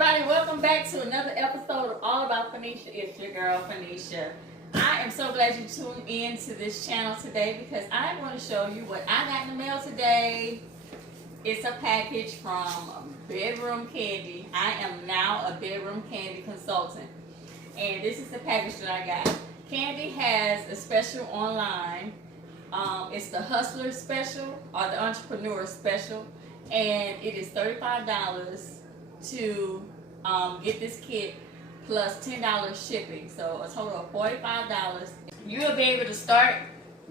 everybody, welcome back to another episode of All About Phoenicia. It's your girl Phoenicia. I am so glad you tuned in to this channel today because I'm going to show you what I got in the mail today. It's a package from Bedroom Kandi. I am now a Bedroom Kandi consultant. And this is the package that I got. Kandi has a special online. It's the Hustler Special or the Entrepreneur Special. And it is $35 to get this kit plus $10 shipping. So a total of $45. You'll be able to start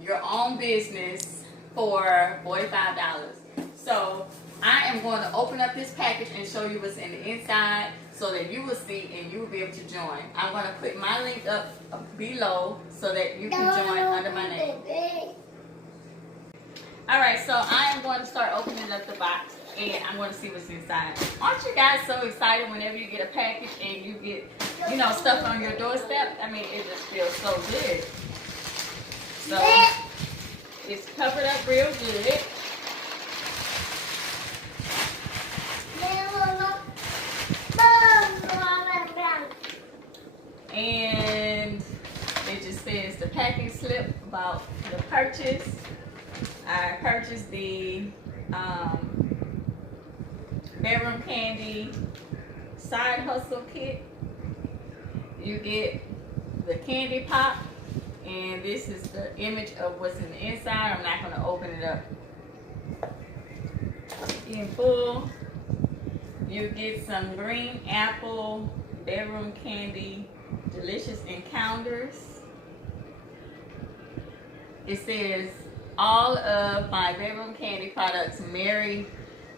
your own business for $45. So I am going to open up this package and show you what's in the inside so that you will see and you will be able to join. I'm going to put my link up below so that you can join under my name. Alright, so I am going to start opening up the box and I'm going to see what's inside. Aren't you guys so excited whenever you get a package and you get, you know, stuff on your doorstep? I mean, it just feels so good. So, it's covered up real good. And it just says the packing slip about the purchase. I purchased the Bedroom Kandi side hustle kit. You get the candy pop, and this is the image of what's in the inside. I'm not going to open it up in full. You get some green apple Bedroom Kandi delicious encounters. It says all of my Bedroom Kandi products marry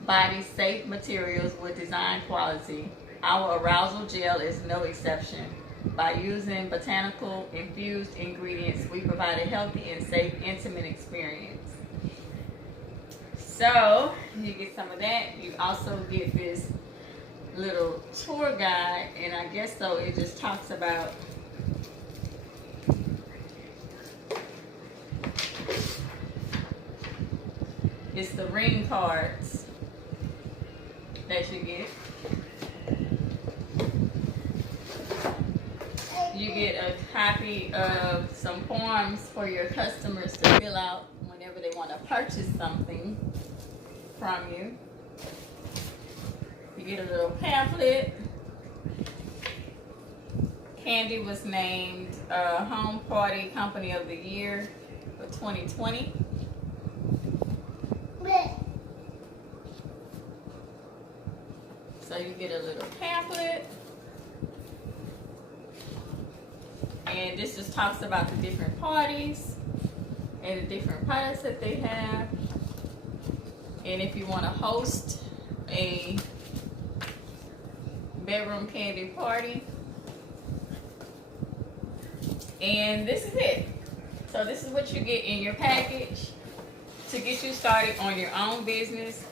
body safe materials with design quality. Our arousal gel is no exception. By using botanical infused ingredients, we provide a healthy and safe intimate experience. So you get some of that. You also get this little tour guide, and I guess so it just talks about it's the ring cards that you get. You get a copy of some forms for your customers to fill out whenever they want to purchase something from you. You get a little pamphlet. Kandi was named Home Party Company of the Year for 2020. So you get a little pamphlet. And this just talks about the different parties and the different products that they have. And if you want to host a Bedroom Kandi party. And this is it. So this is what you get in your package to get you started on your own business.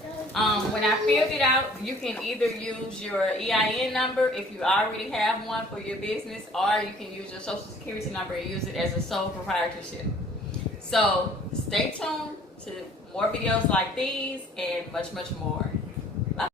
When I filled it out, you can either use your EIN number if you already have one for your business, or you can use your social security number and use it as a sole proprietorship. So stay tuned to more videos like these and much, much more.